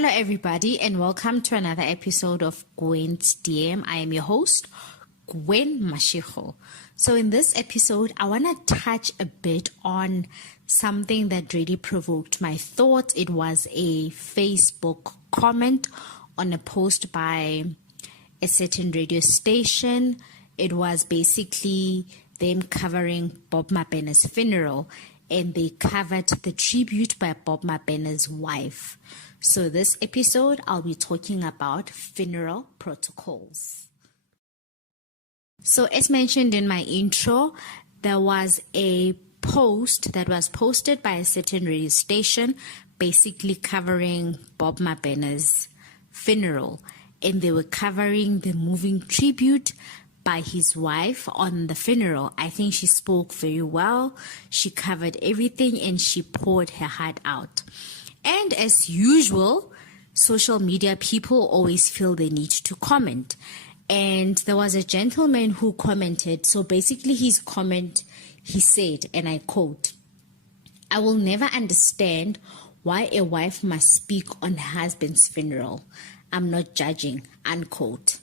Hello everybody and welcome to another episode of GwEN'S DM. I am your host, Gwen Mashigo. So in this episode, I want to touch a bit on something that really provoked my thoughts. It was a Facebook comment on a post by a certain radio station. It was basically them covering Bob Mabena's funeral, and they covered the tribute by Bob Mabena's wife. So this episode, I'll be talking about funeral protocols. So as mentioned in my intro, there was a post that was posted by a certain radio station basically covering Bob Mabena's funeral. And they were covering the moving tribute by his wife on the funeral. I think she spoke very well. She covered everything and she poured her heart out. And as usual, social media people always feel the need to comment. And there was a gentleman who commented. So basically his comment, he said, and I quote, "I will never understand why a wife must speak on her husband's funeral. I'm not judging," unquote.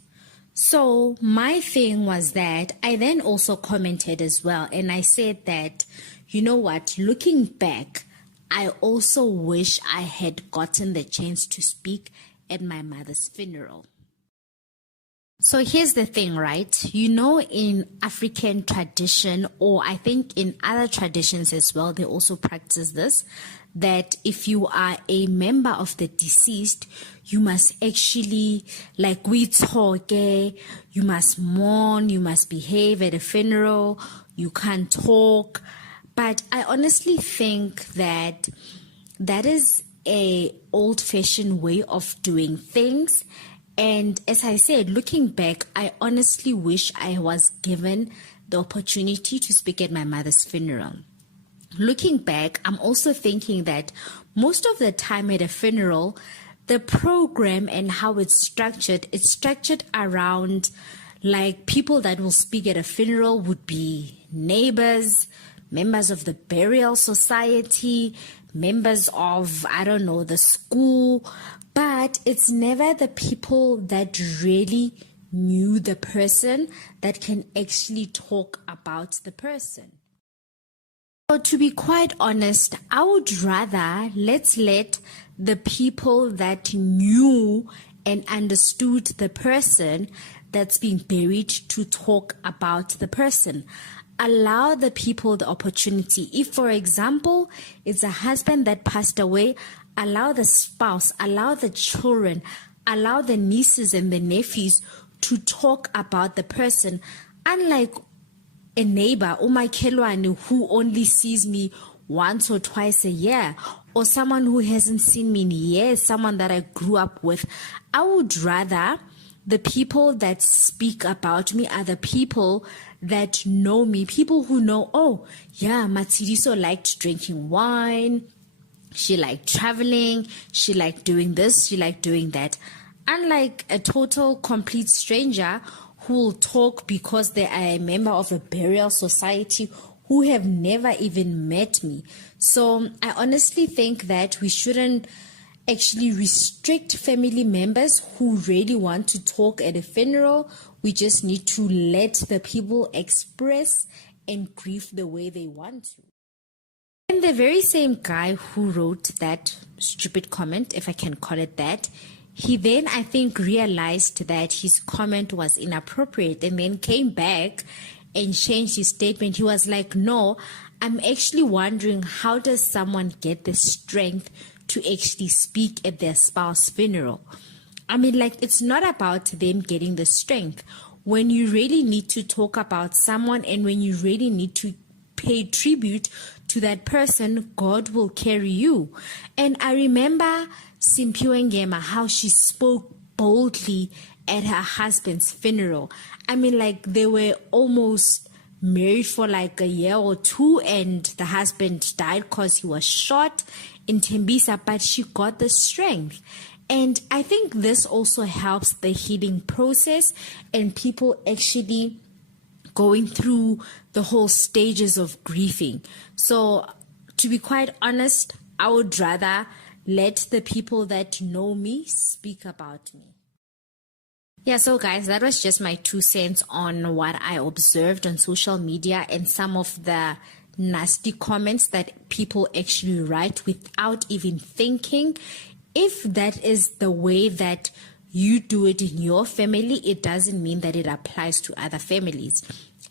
So my thing was that I then also commented as well. And I said that, you know what, looking back, I also wish I had gotten the chance to speak at my mother's funeral. So here's the thing, right? You know, in African tradition, or I think in other traditions as well, they also practice this, that if you are a member of the deceased, you must actually, like we talk, you must mourn, you must behave at a funeral, you can't talk. But I honestly think that that is a old-fashioned way of doing things. And as I said, looking back, I honestly wish I was given the opportunity to speak at my mother's funeral. Looking back, I'm also thinking that most of the time at a funeral, the program and how it's structured around like people that will speak at a funeral would be neighbors, members of the burial society, members of, I don't know, the school, but it's never the people that really knew the person that can actually talk about the person. So to be quite honest, I would rather let's let the people that knew and understood the person that's been buried to talk about the person. Allow the people the opportunity. If, for example, it's a husband that passed away, allow the spouse, allow the children, allow the nieces and the nephews to talk about the person. Unlike a neighbor, umakhelwane, who only sees me once or twice a year, or someone who hasn't seen me in years, someone that I grew up with. I would rather the people that speak about me are the people that know me, people who know, oh, yeah, Matsiriso liked drinking wine, she liked traveling, she liked doing this, she liked doing that. Unlike a total, complete stranger who will talk because they are a member of a burial society who have never even met me. So I honestly think that we shouldn't actually restrict family members who really want to talk at a funeral. We just need to let the people express and grieve the way they want to. And the very same guy who wrote that stupid comment, if I can call it that, he then, I think, realized that his comment was inappropriate and then came back and changed his statement. He was like, no, I'm actually wondering, how does someone get the strength to actually speak at their spouse's funeral? I mean, like, it's not about them getting the strength. When you really need to talk about someone and when you really need to pay tribute to that person, God will carry you. And I remember Simpiwe Ngema, how she spoke boldly at her husband's funeral. I mean, like, they were almost married for like a year or two and the husband died because he was shot in Tembisa, but she got the strength. And I think this also helps the healing process and people actually going through the whole stages of grieving. So to be quite honest, I would rather let the people that know me speak about me. Yeah, so guys, that was just my 2 cents on what I observed on social media and some of the nasty comments that people actually write without even thinking. If that is the way that you do it in your family, it doesn't mean that it applies to other families.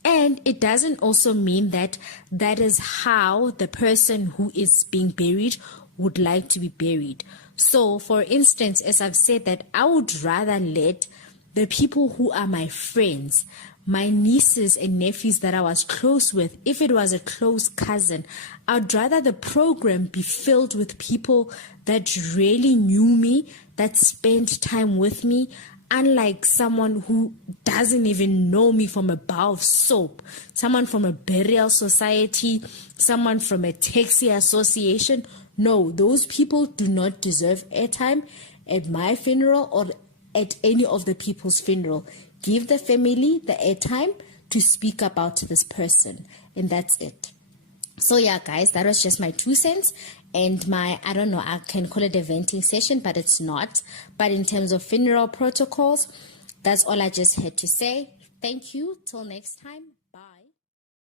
And it doesn't also mean that that is how the person who is being buried would like to be buried. So, for instance, as I've said, that I would rather let the people who are my friends, my nieces and nephews that I was close with, if it was a close cousin, I'd rather the program be filled with people that really knew me, that spent time with me, unlike someone who doesn't even know me from a bar of soap, someone from a burial society, someone from a taxi association. No, those people do not deserve airtime at my funeral or at any of the people's funeral. Give the family the airtime to speak about this person, and that's it. So yeah, guys, that was just my 2 cents and my, I don't know, I can call it a venting session, but it's not. But in terms of funeral protocols, that's all I just had to say. Thank you. Till next time.